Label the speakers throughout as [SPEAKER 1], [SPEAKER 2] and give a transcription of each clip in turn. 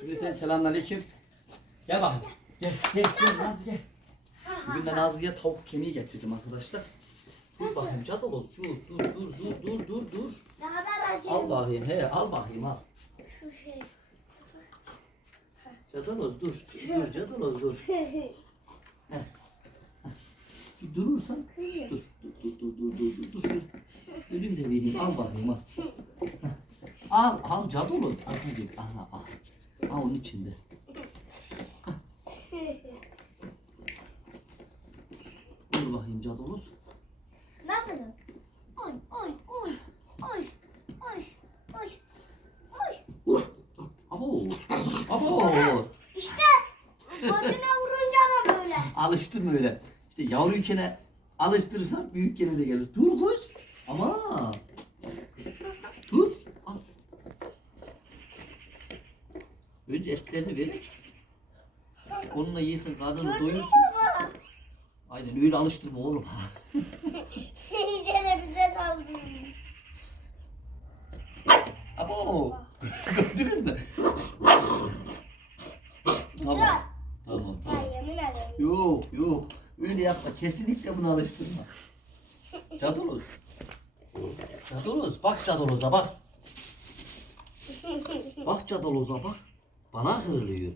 [SPEAKER 1] Cümleten selamünaleyküm. Gel bakayım. Gel gel gel Nazlı gel. Bugün de Nazlı'ya tavuk kemiği getirdim arkadaşlar. Dur bakayım cadaloz dur dur dur dur dur dur dur.
[SPEAKER 2] Ne kadar acı.
[SPEAKER 1] Al bakayım he al bakayım al.
[SPEAKER 2] Şu şey.
[SPEAKER 1] Cadaloz dur. Dur cadaloz dur. Bir durursan dur dur dur dur dur dur dur dur şöyle. Ölüm de vereyim al bakayım al. Heh. Al al cadaloz. Arkacık aha al. Al onun içinde. Dur bakayım cadaloz.
[SPEAKER 2] Nasıl? Oy oy oy oy oy oy oy.
[SPEAKER 1] Abo. Abo.
[SPEAKER 2] İşte başına vurunca da böyle.
[SPEAKER 1] Alıştım öyle. İşte yavruyken alıştırırsan büyükken de gelir. Dur kız. Ama. Dur. Al. Önce etlerini verin. Onunla yesin karnını doyursun. Aynen öyle alıştırma oğlum.
[SPEAKER 2] De bize saldırıyor.
[SPEAKER 1] Abo. Gördünüz mü? Tamam. Tamam tamam.
[SPEAKER 2] Ay yemin ederim.
[SPEAKER 1] Yok yok. Öyle yapma. Kesinlikle bunu alıştırma. Cadoloz. Cadoloz. Bak cadoloza bak. Bak cadoloza bak. Bana hırlıyor.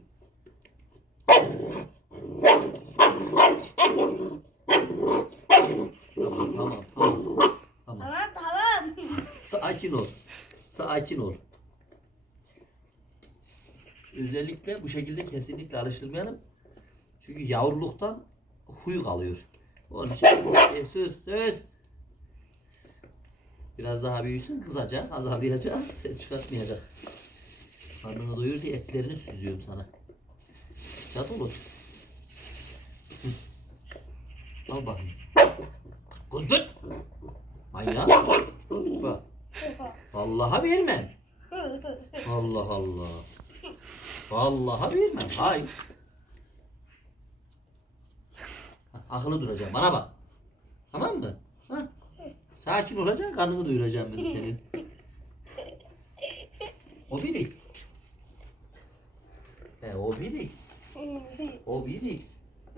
[SPEAKER 1] Tamam tamam tamam. Tamam.
[SPEAKER 2] Tamam tamam.
[SPEAKER 1] Sakin ol. Sakin ol. Özellikle bu şekilde kesinlikle alıştırmayalım. Çünkü yavruluktan huy kalıyor. Onun için e, söz söz. Biraz daha büyüsün kızacak, azarlayacak, çıkartmayacak. Karnını doyur diye etlerini süzüyorum sana. Yat oğlum. Al bakayım. Kuzdun. Manyak. Bak. Vallahi vermem. Allah Allah. Vallahi vermem. Hayır. Akıllı duracağım. Bana bak. Tamam mı? Ha? Sakin olacaksın. Karnını doyuracağım ben senin. O bir. He, o bir X. O bir X.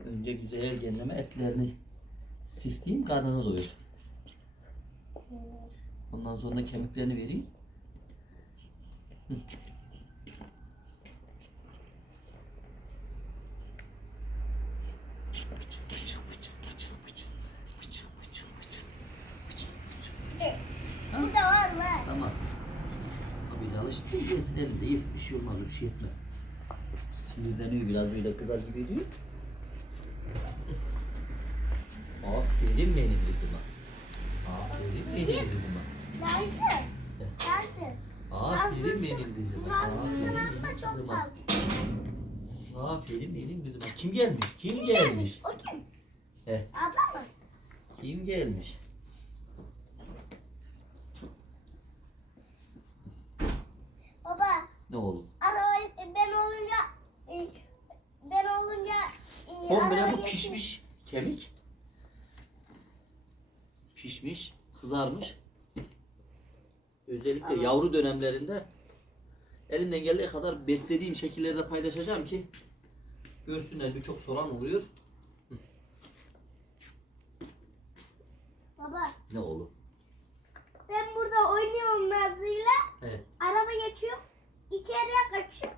[SPEAKER 1] Önce güzel genleme etlerini sifleyeyim karnını doyur. Ondan sonra kemiklerini vereyim. Hı. Tamam. Abi alıştı yesin elinde yesin bir şey olmaz bir şey etmez. Sinirleniyor biraz böyle kızar gibi ediyor. Aferin benim kızıma. Aferin benim kızıma.
[SPEAKER 2] Nerede? Nerede?
[SPEAKER 1] Aferin benim kızıma. Aferin benim kızıma. Aferin benim kızıma. Kim gelmiş? Kim gelmiş?
[SPEAKER 2] O kim?
[SPEAKER 1] He.
[SPEAKER 2] Abla mı?
[SPEAKER 1] Kim gelmiş?
[SPEAKER 2] Baba
[SPEAKER 1] Ne oğlum?
[SPEAKER 2] arabayı ben olunca e, ben olunca
[SPEAKER 1] Komple bu pişmiş kemik. Pişmiş, kızarmış. Özellikle yavru dönemlerinde elimden geldiği kadar beslediğim şekillerde paylaşacağım ki görsünler birçok soran oluyor.
[SPEAKER 2] Baba
[SPEAKER 1] Ne oğlum?
[SPEAKER 2] ben burada oynuyorum Nazlı'yla.
[SPEAKER 1] Evet.
[SPEAKER 2] Araba geçiyor. İçeriye kaçıyor.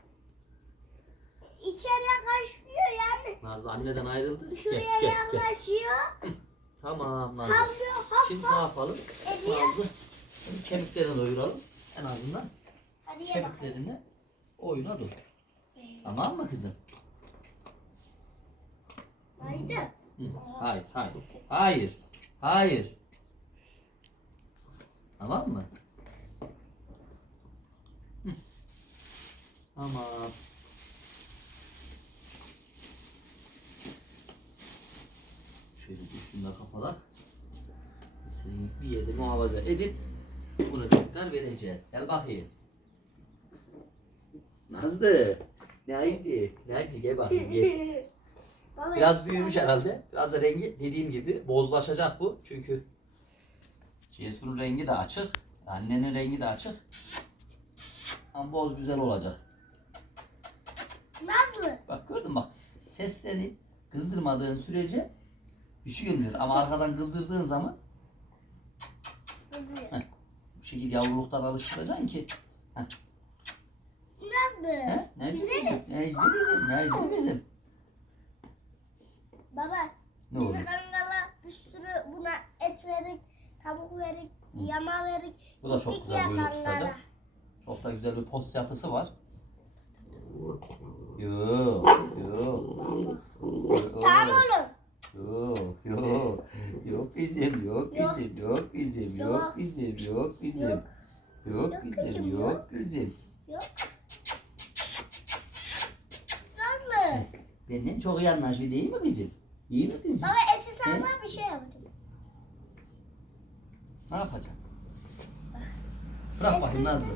[SPEAKER 2] İçeriye kaçıyor yani.
[SPEAKER 1] Nazlı anneden ayrıldı. Gel
[SPEAKER 2] Şuraya
[SPEAKER 1] gel gel.
[SPEAKER 2] yaklaşıyor.
[SPEAKER 1] Tamam Nazlı.
[SPEAKER 2] Hop
[SPEAKER 1] Şimdi ne yapalım?
[SPEAKER 2] Ediyor.
[SPEAKER 1] Nazlı kemiklerini doyuralım. En azından
[SPEAKER 2] Hadi
[SPEAKER 1] kemiklerini oyuna dur. Tamam mı kızım?
[SPEAKER 2] Haydi.
[SPEAKER 1] Hı, Hayır, hayır. Hayır. Hayır. Tamam mı? Hı. Tamam. Şöyle Senin bir yerde muhafaza edip bunu tekrar vereceğiz. Gel bakayım. Nazlı. Nazlı. Nazlı gel bakayım gel. Biraz büyümüş herhalde. Biraz da rengi dediğim gibi bozlaşacak bu. Çünkü Cesur'un rengi de açık. Annenin rengi de açık. Ama boz güzel olacak.
[SPEAKER 2] Nasıl?
[SPEAKER 1] Bak gördün bak. Sesleri kızdırmadığın sürece şey olmuyor. Ama arkadan kızdırdığın zaman
[SPEAKER 2] Kızıyor.
[SPEAKER 1] bu şekilde yavruluktan alıştıracaksın ki.
[SPEAKER 2] Nasıl?
[SPEAKER 1] He? Ne izli bizim? Ne izli bizim? Ne izli bizim?
[SPEAKER 2] Baba
[SPEAKER 1] Ne
[SPEAKER 2] biz
[SPEAKER 1] oldu?
[SPEAKER 2] kanala bir sürü buna et verik, tavuk verik,
[SPEAKER 1] Hı.
[SPEAKER 2] yama verik.
[SPEAKER 1] Bu da çok
[SPEAKER 2] gittik
[SPEAKER 1] güzel böyle
[SPEAKER 2] ya
[SPEAKER 1] tutacak.
[SPEAKER 2] kanala.
[SPEAKER 1] Çok da güzel bir post yapısı var. Yok, yok. Yok.
[SPEAKER 2] Tamam oğlum.
[SPEAKER 1] Yok, yok. Yok bizim, yok bizim, yok bizim, yok bizim, yok bizim.
[SPEAKER 2] Yok.
[SPEAKER 1] Yok
[SPEAKER 2] Yok kızım,
[SPEAKER 1] yok.
[SPEAKER 2] Nasıl?
[SPEAKER 1] Benden çok iyi anlaşıyor değil mi bizim? İyi mi bizim?
[SPEAKER 2] Baba eti sarma bir şey yapacağım.
[SPEAKER 1] Ne yapacağım? Bırak bakayım Nazlı.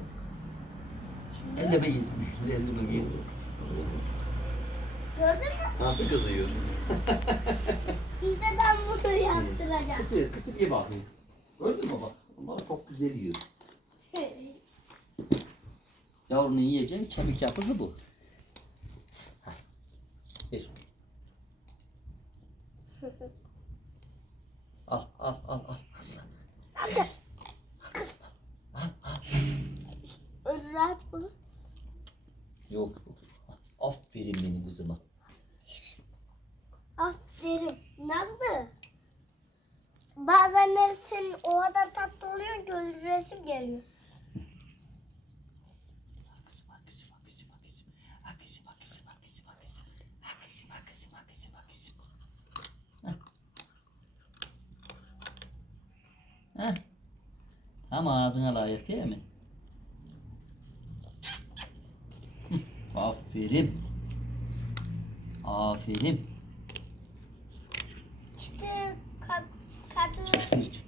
[SPEAKER 1] Elleme yesin, elleme yesin.
[SPEAKER 2] Gördün mü?
[SPEAKER 1] Nasıl kızıyor?
[SPEAKER 2] İşte ben bunu yaptıracağım.
[SPEAKER 1] Kıtır, kıtır ye bakayım. Gördün mü bak? Bunlar çok güzel yiyor. Yavrunun yiyeceğin kemik yapısı bu. Hah. Ver. Al, al, al, al. Aslan.
[SPEAKER 2] Kız.
[SPEAKER 1] Al, al.
[SPEAKER 2] Öyle rahat bunu.
[SPEAKER 1] Yok. Aferin benim kızıma.
[SPEAKER 2] Nazlı. Bazenleri senin o kadar tatlı oluyor ki resim geliyor.
[SPEAKER 1] Heh. Tam ağzına layık değil mi? Aferin. Aferin.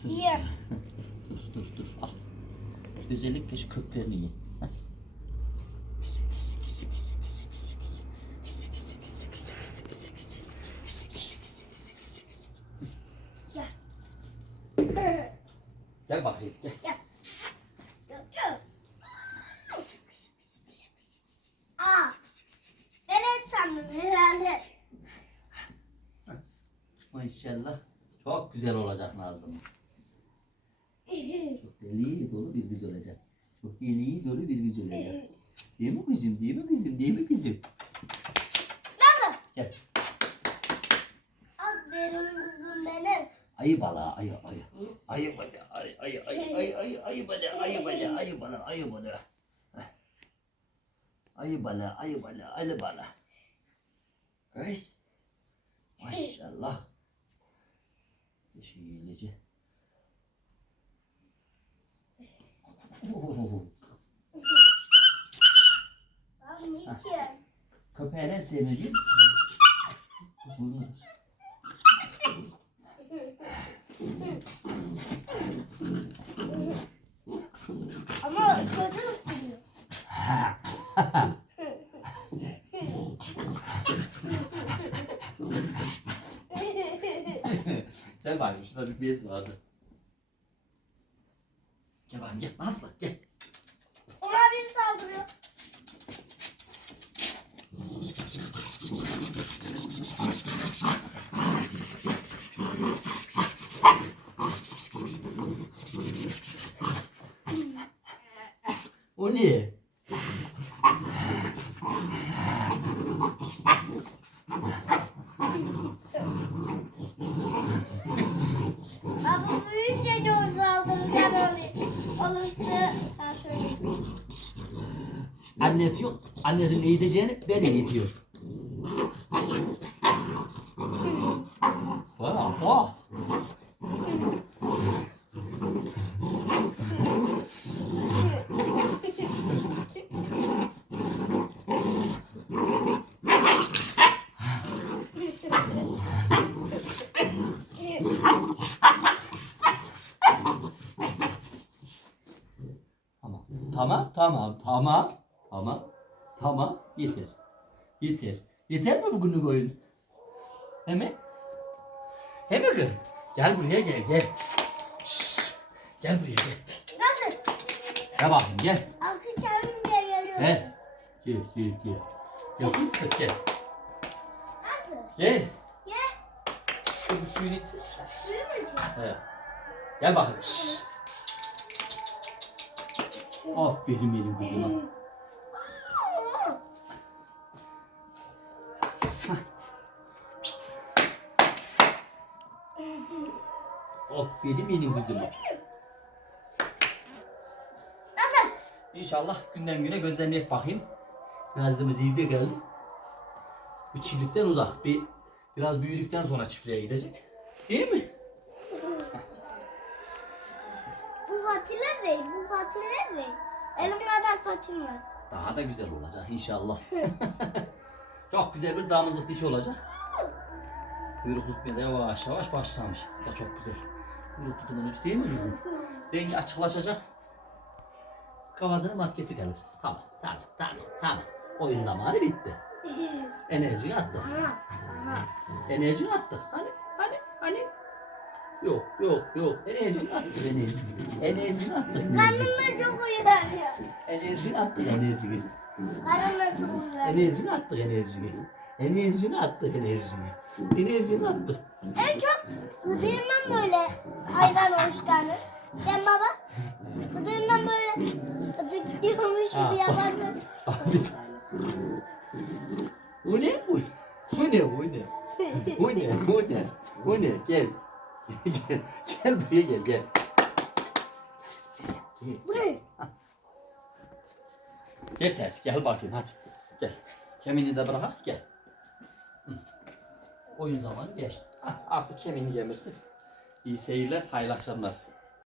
[SPEAKER 2] Çıtır. yiyor.
[SPEAKER 1] dur dur dur al. Özellikle şu köklerini ye. Gel bakayım gel. Kısı kısı kısı.
[SPEAKER 2] Aa, ben et sandım herhalde.
[SPEAKER 1] Maşallah. Çok güzel olacak Nazlımız. Deli dolu bir kız olacak. Çok deli dolu bir kız olacak. Değil mi kızım? Değil mi kızım? Değil mi kızım?
[SPEAKER 2] Nasıl?
[SPEAKER 1] Gel.
[SPEAKER 2] Aferin kızım benim.
[SPEAKER 1] Ayı bala, ayı, ayı. Ayı bala, ayı, ayı, ayı, ayı, ayı, ayı bala, ayı bala, ayı bala, ayı bala. Ayı bala, ayı bala, ayı bala. Guys. Maşallah. Şöylece. Oo,
[SPEAKER 2] Abi niye ki?
[SPEAKER 1] Köpeğe sevmediğim. Burnu.
[SPEAKER 2] Ama kötü ısırıyor.
[SPEAKER 1] Gel bakayım şurada bir bez vardı. Gel bakayım gel Nazlı gel.
[SPEAKER 2] Ona bir saldırıyor.
[SPEAKER 1] O ne?
[SPEAKER 2] Baba büyüyünce çok saldırgan. Olursa sen söyle.
[SPEAKER 1] Annesi yok. Annesinin eğiteceğini ben eğitiyorum. Bak bak. Tamam. Tamam, tamam, tamam. Tamam. Yeter. Yeter. Yeter mi bugünlük oyun? He mi? He mi kız? Gel buraya gel, gel. Şşş. Gel buraya gel.
[SPEAKER 2] Nasıl?
[SPEAKER 1] Gel bakayım gel.
[SPEAKER 2] Alkış çağırınca geliyor.
[SPEAKER 1] Gel. Gel, gel, gel. Gel fıstık gel. Gel.
[SPEAKER 2] Gel.
[SPEAKER 1] Dur bu suyunu içsin.
[SPEAKER 2] Suyu mu içeyim?
[SPEAKER 1] He. Gel bakayım. Şşş. Aferin benim kızıma. Aferin benim kızıma. İnşallah günden güne gözlemleyip bakayım. Nazlımız iyi de geldi. Bu çiftlikten uzak. Bir biraz büyüdükten sonra çiftliğe gidecek. Değil mi?
[SPEAKER 2] Ne? Elim kadar patim var.
[SPEAKER 1] Daha da güzel olacak inşallah. çok güzel bir damızlık dişi olacak. Kuyruk tutmaya da yavaş yavaş başlamış. Bu da çok güzel. Kuyruk tutumunu hiç değil mi kızım? Rengi açıklaşacak. Kafasının maskesi gelir. Tamam, tamam, tamam, tamam. Oyun zamanı bitti. Enerjini attı. Enerjini attı. Hani, hani. Yok, yok, yok. Enerjini attı, enerjini. Enerjini attı, enerjini.
[SPEAKER 2] Karnımda çok uyuyor.
[SPEAKER 1] Enerjini attı, enerjini.
[SPEAKER 2] Karnımda çok uyuyor.
[SPEAKER 1] Enerjini attık enerjini. Enerjini attık enerjini. Enerjini attık.
[SPEAKER 2] En çok gıdığından böyle hayvan hoşlanır. Sen baba gıdığından böyle gıdıklıyormuş
[SPEAKER 1] Ha.
[SPEAKER 2] gibi yaparsın.
[SPEAKER 1] Abi. Bu ne bu? Bu ne bu ne? Bu ne bu ne? Bu ne? Gel. Gel. Gel buraya gel gel. Gel.
[SPEAKER 2] Bu ne?
[SPEAKER 1] Yeter gel bakayım hadi. Gel. Kemiğini de bırak gel. Hı. Oyun zamanı geçti. Hah, Artık kemiğini yemirsin. İyi seyirler, hayırlı akşamlar.